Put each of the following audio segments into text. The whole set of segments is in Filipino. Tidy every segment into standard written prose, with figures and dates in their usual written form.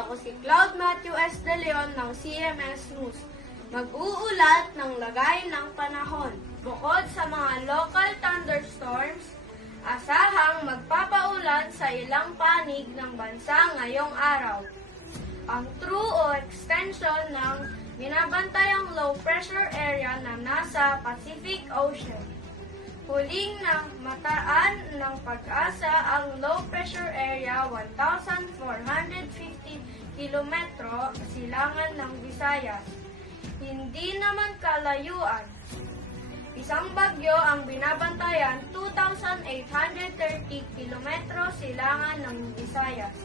ako si Cloud Matthew S. De Leon ng CMS News. Mag-uulat ng lagay ng panahon. Bukod sa mga local thunderstorms, asahang magpapaulan sa ilang panig ng bansa ngayong araw. Ang true o extension ng binabantayang low pressure area na nasa Pacific Ocean. Huling na mataan ng pag-asa ang low pressure area 1,450 kilometro silangan ng Visayas. Hindi naman kalayuan. Isang bagyo ang binabantayan 2,830 kilometro silangan ng Visayas.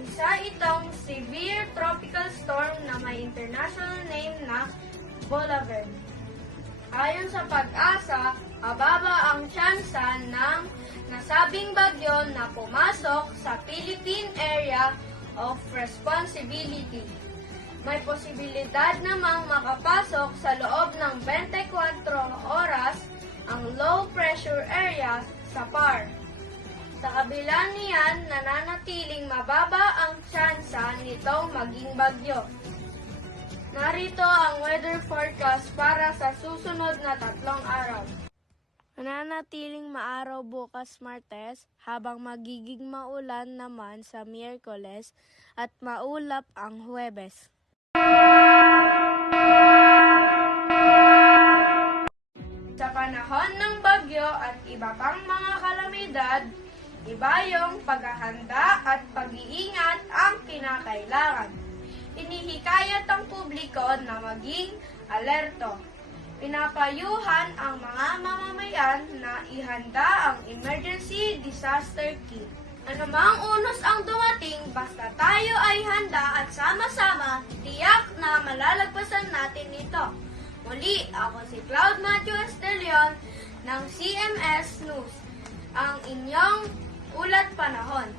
Isa itong severe tropical storm na may international name na Bolaven. Ayon sa pag-asa, mababa ang tsansa ng nasabing bagyo na pumasok sa Philippine Area of Responsibility. May posibilidad namang makapasok sa loob ng 24 oras ang low pressure area sa PAR. Sa kabila niyan, nananatiling mababa ang tsansa nitong maging bagyo. Narito ang weather forecast para sa susunod na 3 araw. Mananatiling maaraw bukas Martes habang magiging maulan naman sa Miyerkules at maulap ang Huwebes. Sa panahon ng bagyo at iba pang mga kalamidad, ibayong paghahanda at pag-iingat ang kinakailangan. Hinihikayat ang publiko na maging alerto. Pinapayuhan ang mga mamamayan na ihanda ang emergency disaster kit. Anumang unos ang dumating, basta tayo ay handa at sama-sama, tiyak na malalagpasan natin ito. Muli, ako si Cloud Matthew S. De Leon ng CMS News, ang inyong ulat panahon.